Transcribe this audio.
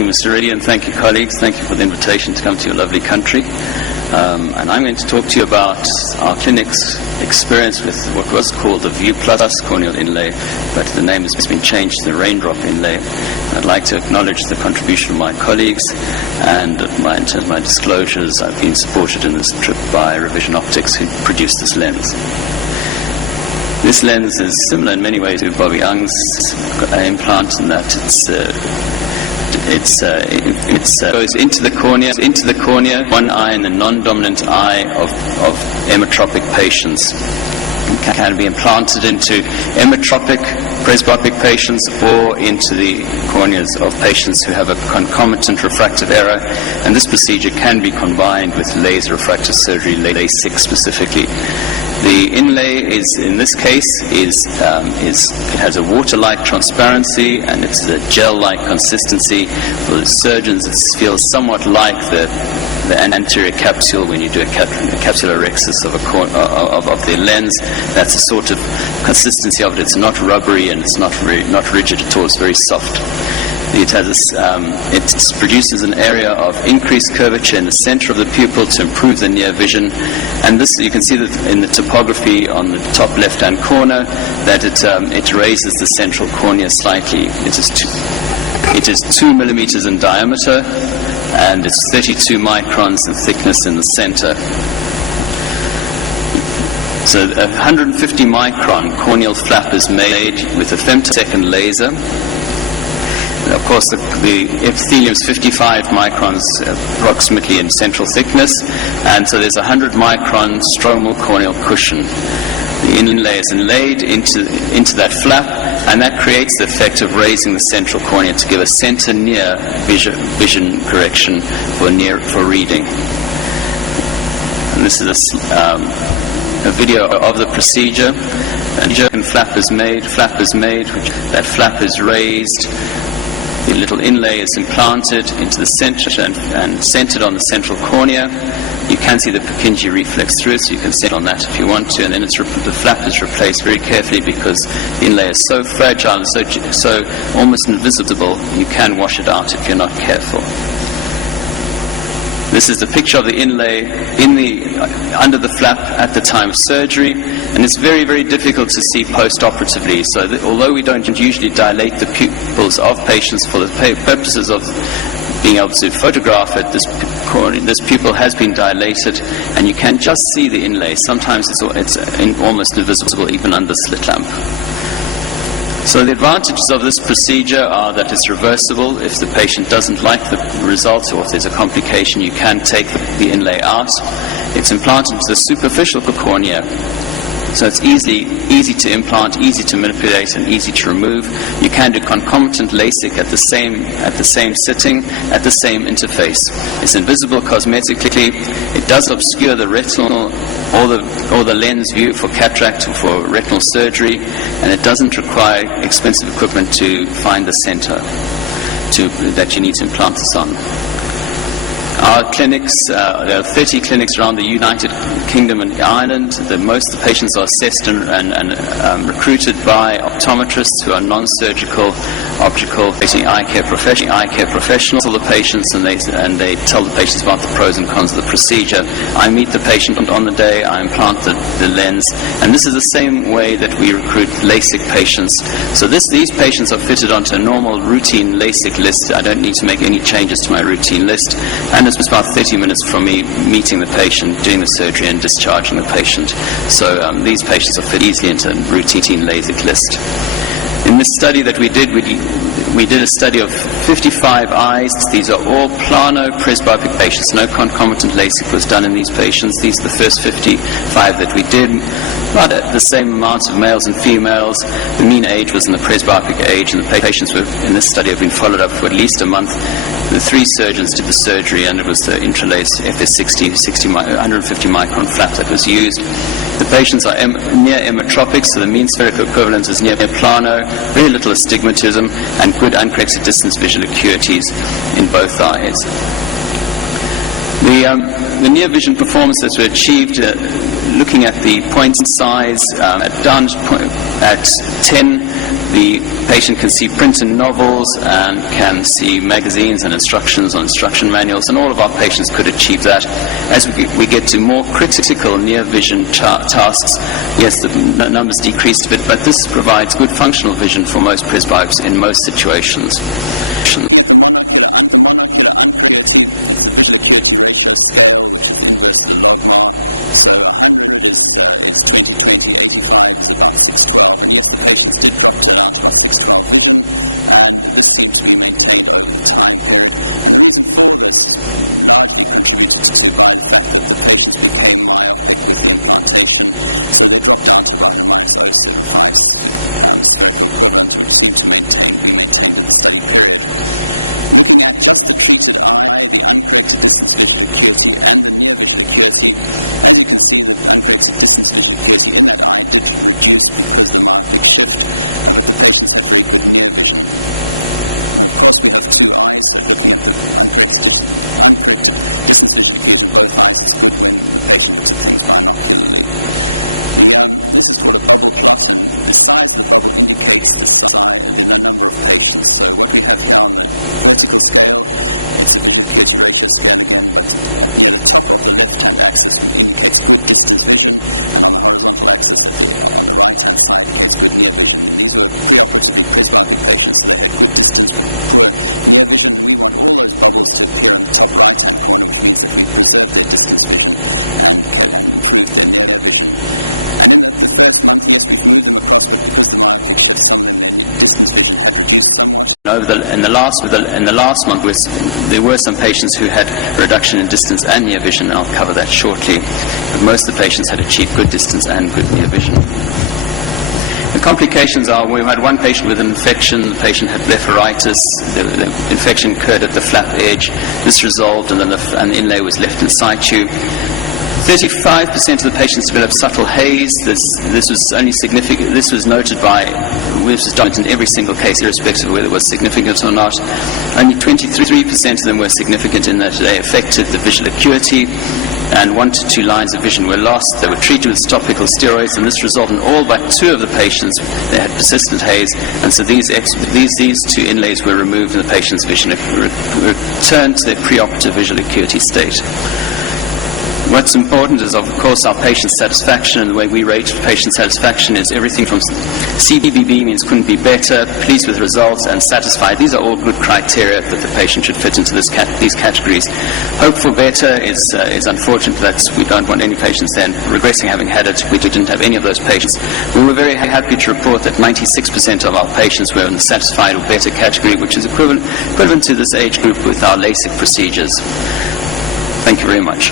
you, Mr. Reddy, and thank you, colleagues. Thank you for the invitation to come to your lovely country. And I'm going to talk to you about our clinic's experience with what was called the wevill Plus corneal inlay, but the name has been changed to the raindrop inlay. I'd like to acknowledge the contribution of my colleagues, and in terms of my disclosures, I've been supported in this trip by Revision Optics, who produced this lens. This lens is similar in many ways to Bobby Young's implant in that it goes into the cornea, one eye in the non-dominant eye of emmetropic patients. It can be implanted into emmetropic presbyopic patients or into the corneas of patients who have a concomitant refractive error, and this procedure can be combined with laser refractive surgery, LASIK specifically. The inlay in this case it has a water-like transparency, and it's a gel-like consistency. For the surgeons, it feels somewhat like the anterior capsule when you do a capsular rhexis of the lens. That's the sort of consistency of it. It's not rubbery and it's not rigid at all. It's very soft. It produces an area of increased curvature in the center of the pupil to improve the near vision, and this you can see that in the topography on the top left-hand corner that it raises the central cornea slightly. It is 2 millimeters in diameter, and it's 32 microns in thickness in the center. So a 150 micron corneal flap is made with a femtosecond laser. Of course, the epithelium is 55 microns approximately in central thickness, and so there's a 100 micron stromal corneal cushion. The inlay is inlaid into that flap, and that creates the effect of raising the central cornea to give a center near vision correction for reading. And this is a video of the procedure. And flap is made. That flap is raised. The little inlay is implanted into the center and centered on the central cornea. You can see the Purkinje reflex through it, so you can set on that if you want to. And then the flap is replaced very carefully because the inlay is so fragile and so almost invisible. You can wash it out if you're not careful. This is the picture of the inlay under the flap at the time of surgery, and it's very, very difficult to see post-operatively. So although we don't usually dilate the pupils of patients for the purposes of being able to photograph it, this pupil has been dilated, and you can just see the inlay. Sometimes it's almost invisible even under slit lamp. So the advantages of this procedure are that it's reversible. If the patient doesn't like the results or if there's a complication, you can take the inlay out. It's implanted into the superficial cornea, so it's easy to implant, easy to manipulate, and easy to remove. You can do concomitant LASIK at the same sitting, at the same interface. It's invisible cosmetically. It does obscure the retinal or the lens view for cataract or for retinal surgery, and it doesn't require expensive equipment to find the center that you need to implant this on. Our clinics, there are 30 clinics around the United Kingdom and Ireland. Most of the patients are assessed and recruited by optometrists who are non-surgical optical eye care professionals for the patients, and they tell the patients about the pros and cons of the procedure. I meet the patient on the day, I implant the lens, and this is the same way that we recruit LASIK patients. So these patients are fitted onto a normal routine LASIK list. I don't need to make any changes to my routine list, and it's about 30 minutes from me meeting the patient, doing the surgery, and discharging the patient. So these patients are fit easily into a routine LASIK list. In this study that we did a study of 55 eyes. These are all plano presbyopic patients. No concomitant LASIK was done in these patients. These are the first 55 that we did. About the same amount of males and females. The mean age was in the presbyopic age, and the patients in this study have been followed up for at least a month. The 3 surgeons did the surgery, and it was the intralace FS60 150 micron flap that was used. The patients are near emmetropic, so the mean spherical equivalent is near plano, very little astigmatism, and good uncorrected distance visual acuities in both eyes. The near vision performance that we achieved looking at the point size at 10 The patient can see printed novels and can see magazines and instructions on instruction manuals, and all of our patients could achieve that. As we get to more critical near vision tasks, yes, the numbers decreased a bit, but this provides good functional vision for most presbyopes in most situations. Looking at the monocular unacuity, it's the visual acuity ratio scale, which is the inverse of the logMAR. So 100 is 20/20, 85 is about 6/12, and yes, the patients did drop down to about 6/12 vision, and this seemed to be maintained over the time period. And the reason for this is largely contributed to by the fact that the patients became myopic with the implantation, so they dropped down to about a -0.75 spherical equivalent, which seemed to be maintained in the study period. Looking at just the treated eye, the uncorrected distance visual acuity and the near visual acuity, as you can see, the uncorrected distance visual acuity in that eye did reduce because of the myopic shift, but the patients had very good near vision. And of course, we have two eyes, so looking at the uncorrected distance visual acuity in both eyes, it's good when the patient looks at things binocularly. This is called a bubble plot, and the size of the bubble indicates the number of patients. So what we have here on the vertical scale, it's a visual acuity ratio scale again, but near the top of the left-hand axis indicates good distance vision, and on the horizontal axis on the right-hand side indicates good near vision. And these were preoperatively presbyopic patients, so they had good distance but poor near vision, and we want all those bubbles to appear in the top right-hand corner, which means that we've preserved their distance vision and improved their near vision. And in the first month, yes, we've moved them across, but because of the myopic shift, some of them, their distance vision had reduced somewhat. In the last month, there were some patients who had a reduction in distance and near vision, and I'll cover that shortly. But most of the patients had achieved good distance and good near vision. The complications are, we had one patient with an infection. The patient had blepharitis. The infection occurred at the flap edge. This resolved, and then the inlay was left in situ. 35% of the patients developed subtle haze. This was only significant. This was dominant in every single case, irrespective of whether it was significant or not. Only 23% of them were significant in that they affected the visual acuity, and 1 to 2 lines of vision were lost. They were treated with topical steroids, and this resulted in all but 2 of the patients they had persistent haze, and so these 2 inlays were removed, and the patient's vision returned to their preoperative visual acuity state. What's important is, of course, our patient satisfaction, and the way we rate patient satisfaction is everything from CBBB means couldn't be better, pleased with results, and satisfied. These are all good criteria that the patient should fit into these categories. Hope for better is unfortunate. We don't want any patients then regretting having had it. We didn't have any of those patients. We were very happy to report that 96% of our patients were in the satisfied or better category, which is equivalent to this age group with our LASIK procedures. Thank you very much.